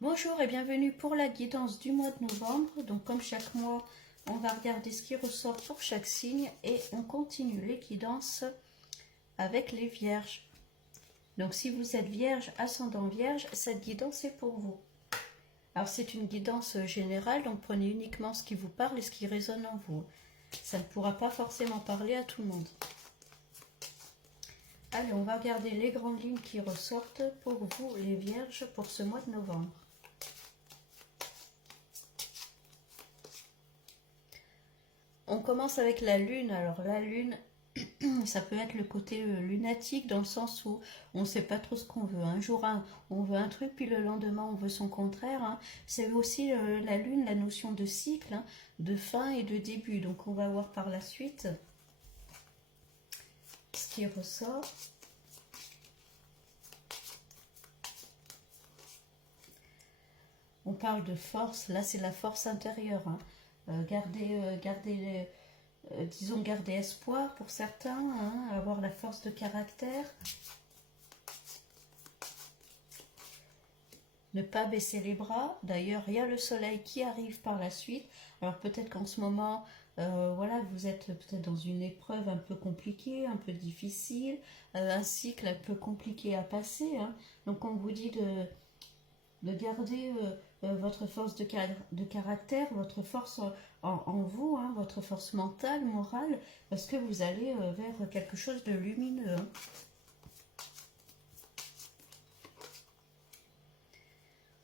Bonjour et bienvenue pour la guidance du mois de novembre. Donc comme chaque mois, on va regarder ce qui ressort pour chaque signe et on continue les guidances avec les vierges. Donc si vous êtes vierge, ascendant vierge, cette guidance est pour vous. Alors c'est une guidance générale, donc prenez uniquement ce qui vous parle et ce qui résonne en vous. Ça ne pourra pas forcément parler à tout le monde. Allez, on va regarder les grandes lignes qui ressortent pour vous les vierges pour ce mois de novembre. On commence avec la lune. Alors la lune, ça peut être le côté lunatique dans le sens où on ne sait pas trop ce qu'on veut. Un jour on veut un truc, puis le lendemain on veut son contraire. Hein. C'est aussi la lune, la notion de cycle, hein, de fin et de début. Donc on va voir par la suite ce qui ressort. On parle de force, là c'est la force intérieure. Hein. Disons garder espoir pour certains, hein, avoir la force de caractère. Ne pas baisser les bras. D'ailleurs, il y a le soleil qui arrive par la suite. Alors peut-être qu'en ce moment, voilà, vous êtes peut-être dans une épreuve un peu compliquée, un peu difficile, un cycle un peu compliqué à passer. Hein. Donc on vous dit de garder votre force de caractère, votre force en vous, hein, votre force mentale, morale, parce que vous allez vers quelque chose de lumineux. Hein.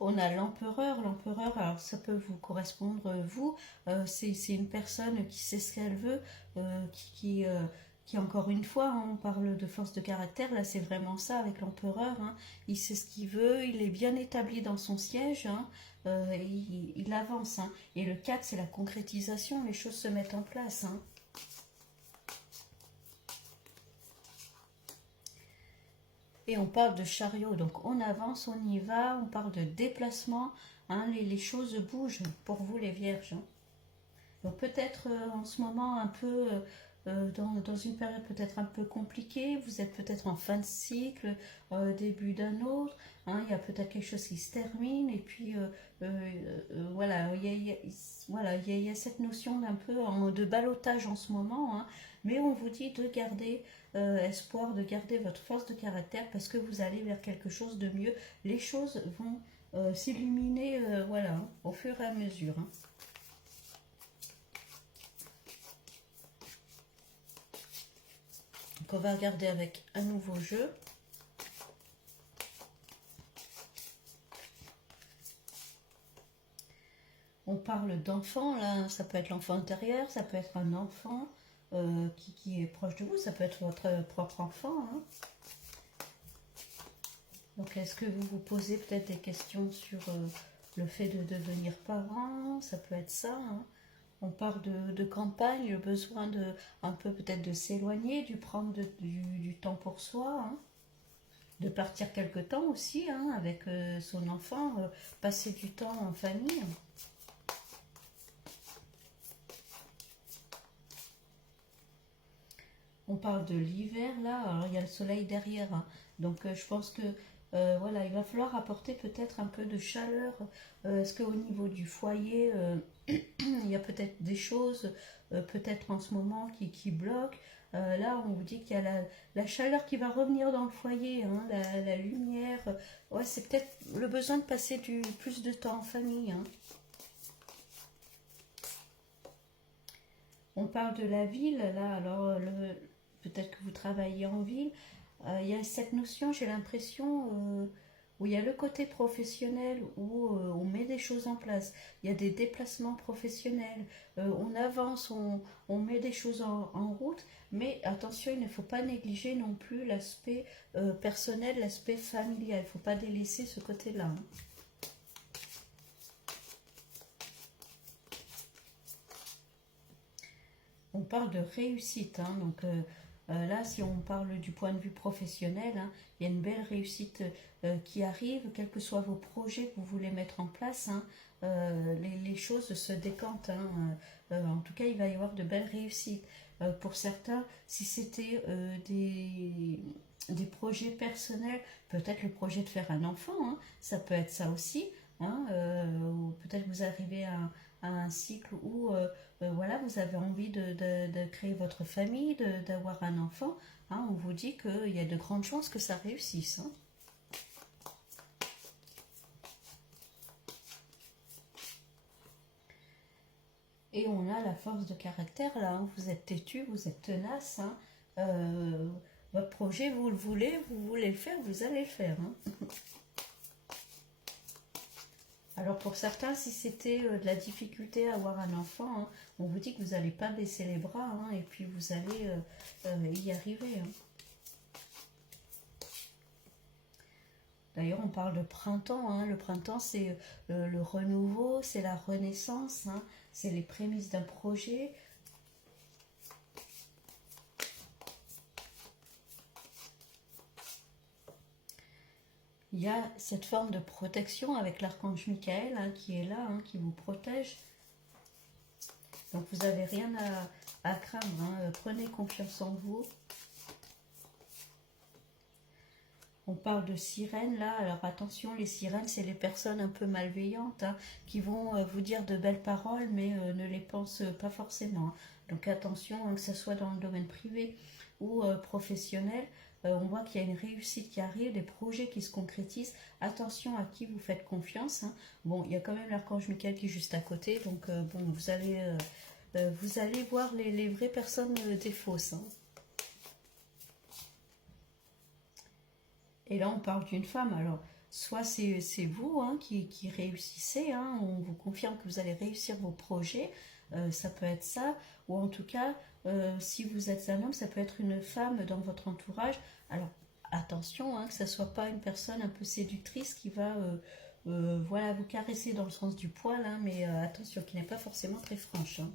On a l'empereur. L'empereur, alors ça peut vous correspondre, vous, c'est une personne qui sait ce qu'elle veut, qui encore une fois, hein, on parle de force de caractère, là c'est vraiment ça avec l'empereur, hein, il sait ce qu'il veut, il est bien établi dans son siège, hein, il avance, hein, et le 4 c'est la concrétisation, les choses se mettent en place. Hein. Et on parle de chariot, donc on avance, on y va, on parle de déplacement, hein, les choses bougent pour vous les vierges. Hein. Donc peut-être en ce moment un peu dans une période peut-être un peu compliquée, vous êtes peut-être en fin de cycle, début d'un autre, hein, il y a peut-être quelque chose qui se termine et puis voilà, voilà, il y a cette notion d'un peu de ballottage en ce moment, hein, mais on vous dit de garder espoir, de garder votre force de caractère parce que vous allez vers quelque chose de mieux. Les choses vont s'illuminer voilà, hein, au fur et à mesure. Hein. Donc on va regarder avec un nouveau jeu. On parle d'enfant, là, ça peut être l'enfant intérieur, ça peut être un enfant qui est proche de vous, ça peut être votre propre enfant. Hein. Donc est-ce que vous vous posez peut-être des questions sur le fait de devenir parent? Ça peut être ça. Hein. On parle de campagne, le besoin de un peu peut-être de s'éloigner, du prendre du temps pour soi. Hein. De partir quelque temps aussi hein, avec son enfant, passer du temps en famille. On parle de l'hiver là, alors il y a le soleil derrière, hein. Donc je pense que voilà, il va falloir apporter peut-être un peu de chaleur. Est-ce qu'au niveau du foyer, il y a peut-être des choses, peut-être en ce moment qui bloquent. Là, on vous dit qu'il y a la chaleur qui va revenir dans le foyer, hein, la lumière. Ouais, c'est peut-être le besoin de passer plus de temps en famille. Hein. On parle de la ville, là, alors peut-être que vous travaillez en ville. Il y a cette notion, j'ai l'impression, où il y a le côté professionnel, où on met des choses en place. Il y a des déplacements professionnels, on avance, on met des choses en route, mais attention, il ne faut pas négliger non plus l'aspect personnel, l'aspect familial. Il ne faut pas délaisser ce côté-là. Hein. On parle de réussite, hein, donc là, si on parle du point de vue professionnel, hein, il y a une belle réussite qui arrive, quels que soient vos projets que vous voulez mettre en place, hein, les choses se décantent. Hein, en tout cas, il va y avoir de belles réussites. Pour certains, si c'était des projets personnels, peut-être le projet de faire un enfant, hein, ça peut être ça aussi. hein, ou peut-être vous arrivez à un cycle où voilà, vous avez envie de créer votre famille, d'avoir un enfant, hein, on vous dit qu'il y a de grandes chances que ça réussisse. Hein. Et on a la force de caractère là, hein. Vous êtes têtu, vous êtes tenace. Hein. Euh, Votre projet, vous le voulez, vous voulez le faire, vous allez le faire. Hein. Alors pour certains, si c'était de la difficulté à avoir un enfant, hein, on vous dit que vous n'allez pas baisser les bras, hein, et puis vous allez y arriver. Hein. D'ailleurs, on parle de printemps. Hein. Le printemps, c'est le renouveau, c'est la renaissance, hein, c'est les prémices d'un projet. Il y a cette forme de protection avec l'archange Michael, hein, qui est là, hein, qui vous protège. Donc vous n'avez rien à craindre. Hein. Prenez confiance en vous. On parle de sirènes là, alors attention, les sirènes, c'est les personnes un peu malveillantes, hein, qui vont vous dire de belles paroles, mais ne les pensent pas forcément. Hein. Donc attention, hein, que ce soit dans le domaine privé ou professionnel, on voit qu'il y a une réussite qui arrive, des projets qui se concrétisent. Attention à qui vous faites confiance. Hein. Bon, il y a quand même l'archange Michael qui est juste à côté, donc bon, vous allez voir les vraies personnes des fausses. Hein. Et là, on parle d'une femme. Alors, soit c'est vous, hein, qui réussissez, hein, on vous confirme que vous allez réussir vos projets, ça peut être ça, ou en tout cas, si vous êtes un homme, ça peut être une femme dans votre entourage. Alors, attention, hein, que ça ne soit pas une personne un peu séductrice qui va voilà, vous caresser dans le sens du poil, hein, mais attention, qui n'est pas forcément très franche. Hein.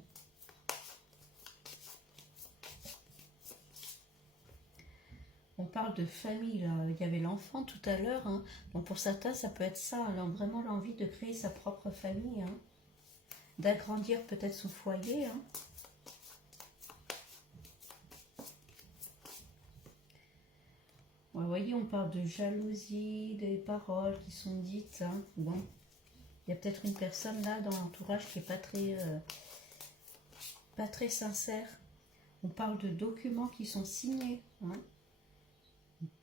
On parle de famille, là. Il y avait l'enfant tout à l'heure. Hein. Donc pour certains, ça peut être ça, hein, vraiment l'envie de créer sa propre famille, hein. D'agrandir peut-être son foyer. Hein. Ouais, vous voyez, on parle de jalousie, des paroles qui sont dites. Hein. Bon, il y a peut-être une personne là dans l'entourage qui n'est pas très sincère. On parle de documents qui sont signés. Hein.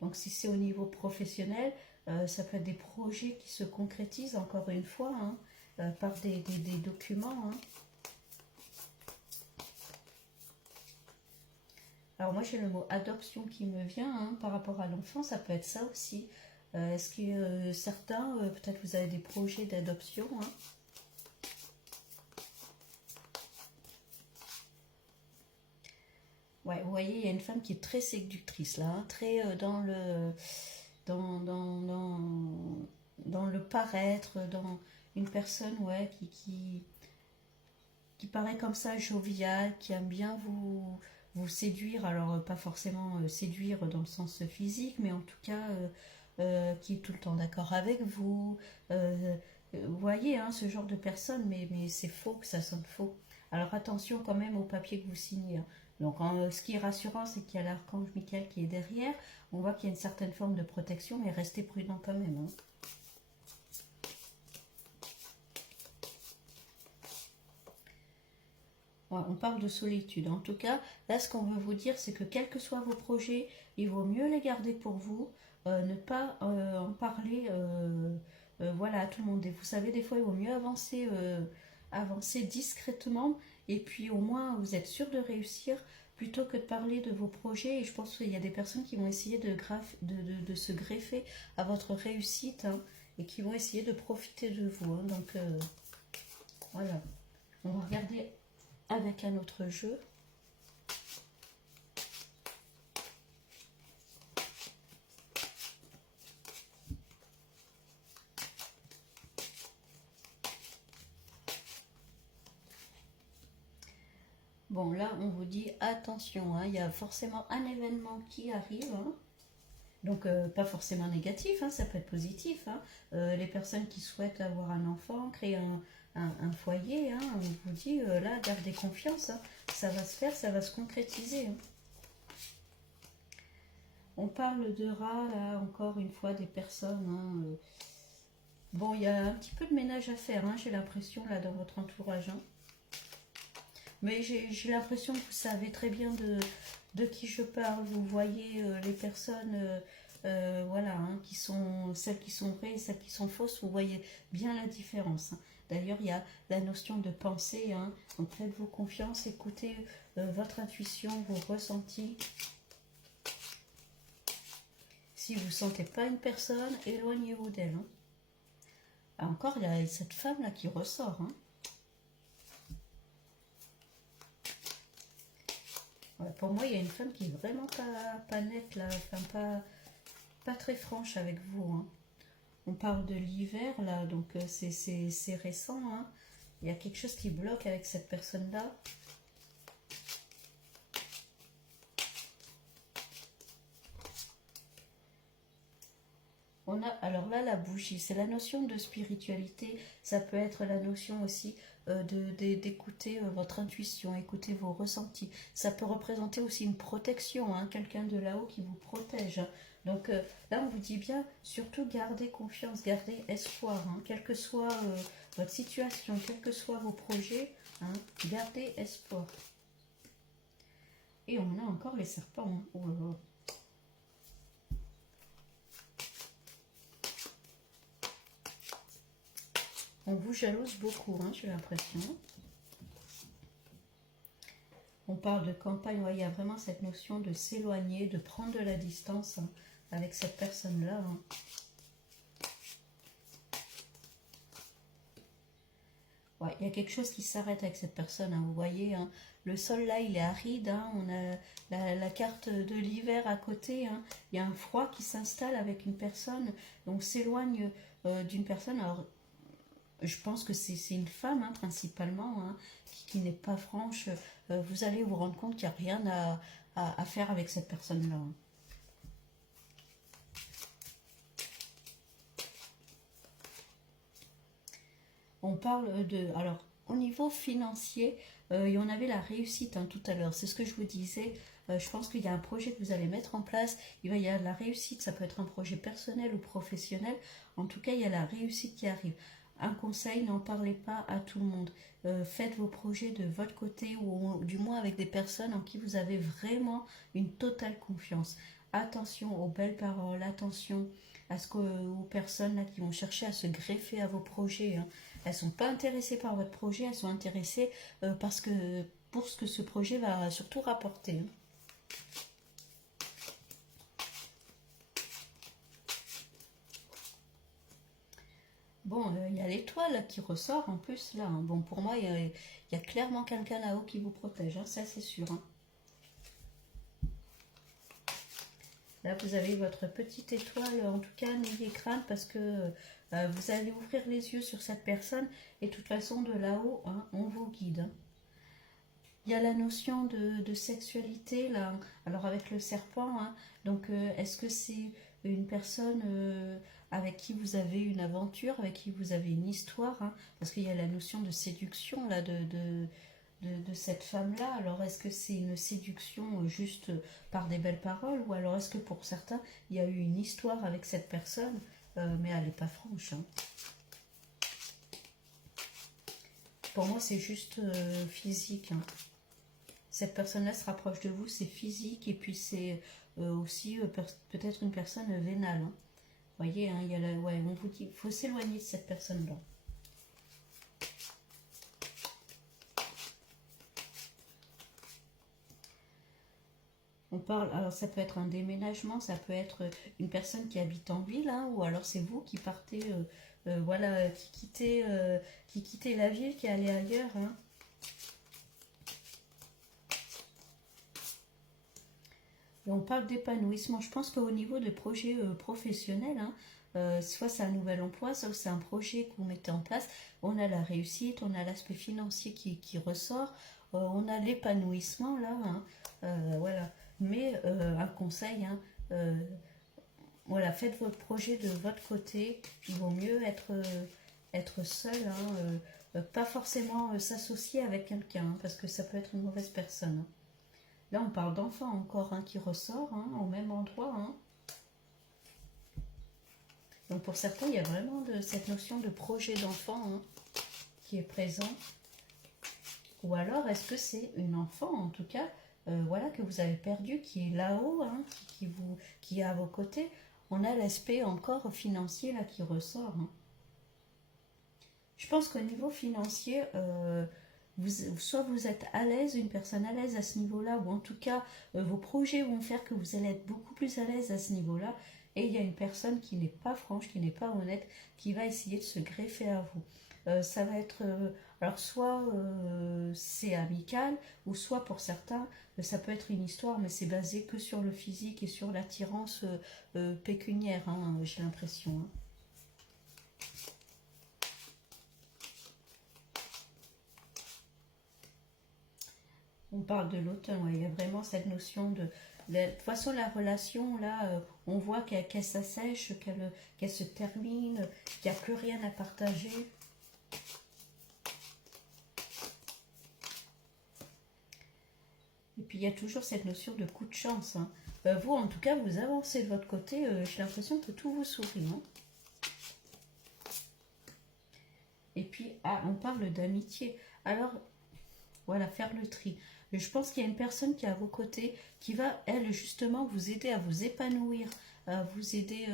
Donc si c'est au niveau professionnel, ça peut être des projets qui se concrétisent encore une fois, hein, par des documents. Hein. Alors moi j'ai le mot adoption qui me vient, hein, par rapport à l'enfant, ça peut être ça aussi. Est-ce que certains, peut-être vous avez des projets d'adoption, hein. Ouais, vous voyez, il y a une femme qui est très séductrice là, hein, très dans, dans, dans, dans le paraître, dans une personne, ouais, qui paraît comme ça joviale, qui aime bien vous séduire. Alors pas forcément séduire dans le sens physique, mais en tout cas qui est tout le temps d'accord avec vous. Vous voyez, hein, ce genre de personne, mais c'est faux, que ça sonne faux. Alors attention quand même au papier que vous signez. Hein. Donc ce qui est rassurant, c'est qu'il y a l'archange Michael qui est derrière. On voit qu'il y a une certaine forme de protection, mais restez prudent quand même. Hein. Ouais, on parle de solitude. En tout cas, là, ce qu'on veut vous dire, c'est que quels que soient vos projets, il vaut mieux les garder pour vous, ne pas en parler voilà, à tout le monde. Et vous savez, des fois, il vaut mieux avancer discrètement, et puis au moins, vous êtes sûr de réussir, plutôt que de parler de vos projets. Et je pense qu'il y a des personnes qui vont essayer de se greffer à votre réussite, hein, et qui vont essayer de profiter de vous. Hein. Donc, voilà. On va regarder avec un autre jeu. Bon, là, on vous dit attention, hein, il y a forcément un événement qui arrive. Hein. Donc, pas forcément négatif, hein, ça peut être positif. Hein. Les personnes qui souhaitent avoir un enfant, créer un foyer, hein, on vous dit là, gardez confiance. Hein, ça va se faire, ça va se concrétiser. Hein. On parle de rats, là, encore une fois, des personnes. Hein, Bon, il y a un petit peu de ménage à faire, hein, j'ai l'impression, là, dans votre entourage. Hein. Mais j'ai l'impression que vous savez très bien de qui je parle. Vous voyez les personnes, voilà, hein, qui sont celles qui sont vraies et celles qui sont fausses. Vous voyez bien la différence. Hein. D'ailleurs, il y a la notion de pensée. Hein. Donc, faites-vous confiance, écoutez votre intuition, vos ressentis. Si vous ne sentez pas une personne, éloignez-vous d'elle. Hein. Ah, encore, il y a cette femme-là qui ressort. Hein. Ouais, pour moi, il y a une femme qui est vraiment pas nette, là, enfin, pas très franche avec vous. Hein. On parle de l'hiver, là, donc c'est récent. Hein. Il y a quelque chose qui bloque avec cette personne-là. On a, alors là, la bougie, c'est la notion de spiritualité. Ça peut être la notion aussi d'écouter votre intuition, écouter vos ressentis. Ça peut représenter aussi une protection, hein, quelqu'un de là-haut qui vous protège. Hein. Donc là, on vous dit bien, surtout gardez confiance, gardez espoir, hein, quelle que soit votre situation, quels que soient vos projets, hein, gardez espoir. Et on a encore les serpents. Hein. Oh là là. On vous jalouse beaucoup, hein, j'ai l'impression. On parle de campagne, ouais, il y a vraiment cette notion de s'éloigner, de prendre de la distance hein, avec cette personne-là. Hein. Ouais, il y a quelque chose qui s'arrête avec cette personne, hein, vous voyez, hein, le sol là il est aride, hein, on a la carte de l'hiver à côté, hein, il y a un froid qui s'installe avec une personne, donc s'éloigne d'une personne, alors je pense que c'est une femme hein, principalement, hein, qui n'est pas franche. Vous allez vous rendre compte qu'il n'y a rien à faire avec cette personne-là. Hein. On parle de... Alors, au niveau financier, il y en avait la réussite hein, tout à l'heure. C'est ce que je vous disais. Je pense qu'il y a un projet que vous allez mettre en place. Il va y avoir de la réussite. Ça peut être un projet personnel ou professionnel. En tout cas, il y a la réussite qui arrive. Un conseil, n'en parlez pas à tout le monde. Faites vos projets de votre côté ou du moins avec des personnes en qui vous avez vraiment une totale confiance. Attention aux belles paroles, attention aux personnes là, qui vont chercher à se greffer à vos projets. Hein. Elles ne sont pas intéressées par votre projet, elles sont intéressées parce que, pour ce que ce projet va surtout rapporter. Hein. Bon, il y a l'étoile qui ressort en plus là. Hein. Bon, pour moi, il y a clairement quelqu'un là-haut qui vous protège, hein, ça c'est sûr. Hein. Là, vous avez votre petite étoile, en tout cas, n'ayez crainte parce que vous allez ouvrir les yeux sur cette personne et de toute façon, de là-haut, hein, on vous guide. Hein. Il y a la notion de sexualité, là, alors avec le serpent, hein, donc est-ce que c'est une personne avec qui vous avez une aventure, avec qui vous avez une histoire, hein, parce qu'il y a la notion de séduction, là, de cette femme-là. Alors, est-ce que c'est une séduction juste par des belles paroles, ou alors est-ce que pour certains, il y a eu une histoire avec cette personne, mais elle n'est pas franche. Hein. Pour moi, c'est juste physique. Hein. Cette personne-là se rapproche de vous, c'est physique, et puis c'est aussi peut-être une personne vénale. Hein. Vous voyez, hein, il y a ouais, on vous dit, il faut s'éloigner de cette personne-là. On parle, alors ça peut être un déménagement, ça peut être une personne qui habite en ville, hein, ou alors c'est vous qui partez, voilà, qui quittez la ville, qui allez ailleurs. Hein. Et on parle d'épanouissement. Je pense qu'au niveau des projets professionnels, hein, soit c'est un nouvel emploi, soit c'est un projet que vous mettez en place, on a la réussite, on a l'aspect financier qui ressort, on a l'épanouissement là, hein, voilà. Mais un conseil, hein, voilà, faites votre projet de votre côté. Il vaut mieux être seul, hein, pas forcément s'associer avec quelqu'un, hein, parce que ça peut être une mauvaise personne. Hein. Là, on parle d'enfant encore hein, qui ressort hein, au même endroit. Hein. Donc pour certains, il y a vraiment cette notion de projet d'enfant hein, qui est présent. Ou alors, est-ce que c'est une enfant, en tout cas, voilà, que vous avez perdu, qui est là-haut, hein, qui est à vos côtés. On a l'aspect encore financier là qui ressort. Hein. Je pense qu'au niveau financier, soit vous êtes à l'aise, une personne à l'aise à ce niveau-là, ou en tout cas, vos projets vont faire que vous allez être beaucoup plus à l'aise à ce niveau-là. Et il y a une personne qui n'est pas franche, qui n'est pas honnête, qui va essayer de se greffer à vous. Ça va être, alors soit c'est amical, ou soit pour certains, ça peut être une histoire, mais c'est basé que sur le physique et sur l'attirance pécuniaire, hein, j'ai l'impression. Hein. On parle de l'automne, ouais, il y a vraiment cette notion de toute façon, la relation, là, on voit qu'elle s'assèche, qu'elle se termine, qu'il n'y a plus rien à partager. Et puis, il y a toujours cette notion de coup de chance. Hein. Vous, en tout cas, vous avancez de votre côté. J'ai l'impression que tout vous sourit. Hein. Et puis, ah, on parle d'amitié. Alors, voilà, faire le tri. Je pense qu'il y a une personne qui est à vos côtés, qui va, elle, justement, vous aider à vous épanouir, à vous aider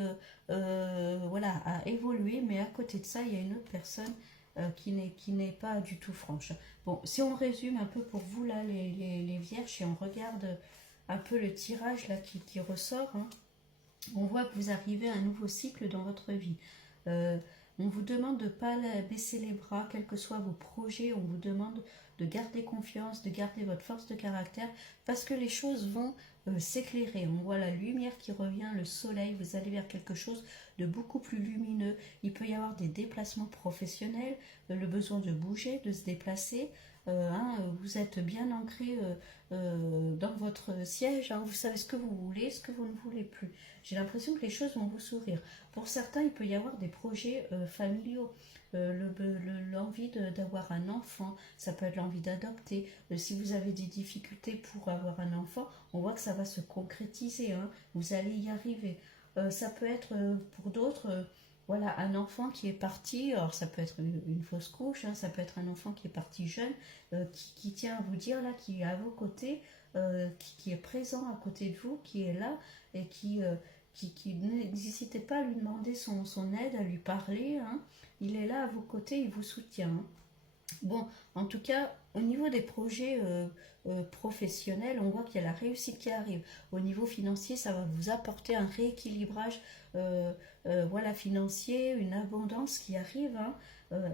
voilà, à évoluer. Mais à côté de ça, il y a une autre personne qui n'est pas du tout franche. Bon, si on résume un peu pour vous, là, les vierges, si on regarde un peu le tirage là qui ressort, hein, on voit que vous arrivez à un nouveau cycle dans votre vie. On vous demande de ne pas baisser les bras, quels que soient vos projets. On vous demande de garder confiance, de garder votre force de caractère, parce que les choses vont s'éclairer. On voit la lumière qui revient, le soleil, vous allez vers quelque chose de beaucoup plus lumineux. Il peut y avoir des déplacements professionnels, le besoin de bouger, de se déplacer. Hein, vous êtes bien ancré dans votre siège, hein, vous savez ce que vous voulez, ce que vous ne voulez plus. J'ai l'impression que les choses vont vous sourire. Pour certains, il peut y avoir des projets familiaux, l'envie d'avoir un enfant, ça peut être l'envie d'adopter. Si vous avez des difficultés pour avoir un enfant, on voit que ça va se concrétiser, hein, vous allez y arriver. Ça peut être pour d'autres... voilà, un enfant qui est parti, alors ça peut être une fausse couche, hein, ça peut être un enfant qui est parti jeune, qui tient à vous dire, là, qui est à vos côtés, qui est présent à côté de vous, qui est là, et qui n'hésitez pas à lui demander son aide, à lui parler, hein. Il est là à vos côtés, il vous soutient. Hein. Bon, en tout cas, au niveau des projets professionnels, on voit qu'il y a la réussite qui arrive. Au niveau financier, ça va vous apporter un rééquilibrage voilà, financier, une abondance qui arrive. Hein.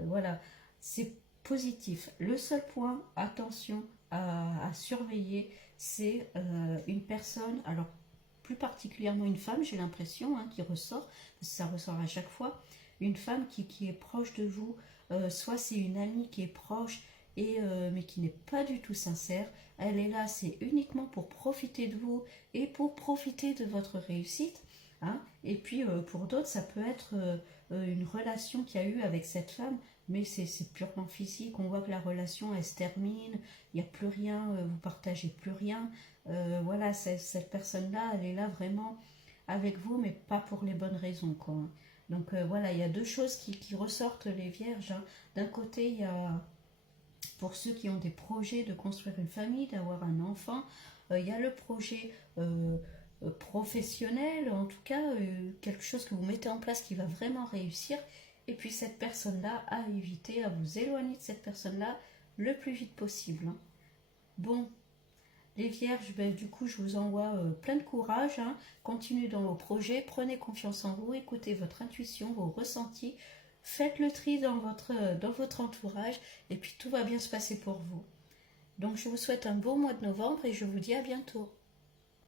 Voilà, c'est positif. Le seul point, attention à surveiller, c'est une personne, alors plus particulièrement une femme, j'ai l'impression, hein, qui ressort, parce que ça ressort à chaque fois, une femme qui est proche de vous, soit c'est une amie qui est proche, mais qui n'est pas du tout sincère. Elle est là, c'est uniquement pour profiter de vous et pour profiter de votre réussite. Hein. Et puis pour d'autres, ça peut être une relation qu'il y a eu avec cette femme, mais c'est purement physique. On voit que la relation, elle se termine, il n'y a plus rien, vous partagez plus rien. Voilà, cette personne-là, elle est là vraiment avec vous, mais pas pour les bonnes raisons, quoi. Donc voilà, il y a deux choses qui ressortent, les vierges. Hein. D'un côté, il y a, pour ceux qui ont des projets de construire une famille, d'avoir un enfant, il y a le projet professionnel, en tout cas, quelque chose que vous mettez en place qui va vraiment réussir. Et puis cette personne-là, à éviter, à vous éloigner de cette personne-là le plus vite possible. Hein. Bon, les vierges, ben, du coup, je vous envoie plein de courage. Hein. Continuez dans vos projets, prenez confiance en vous, écoutez votre intuition, vos ressentis. Faites le tri dans votre entourage et puis tout va bien se passer pour vous. Donc je vous souhaite un beau mois de novembre et je vous dis à bientôt.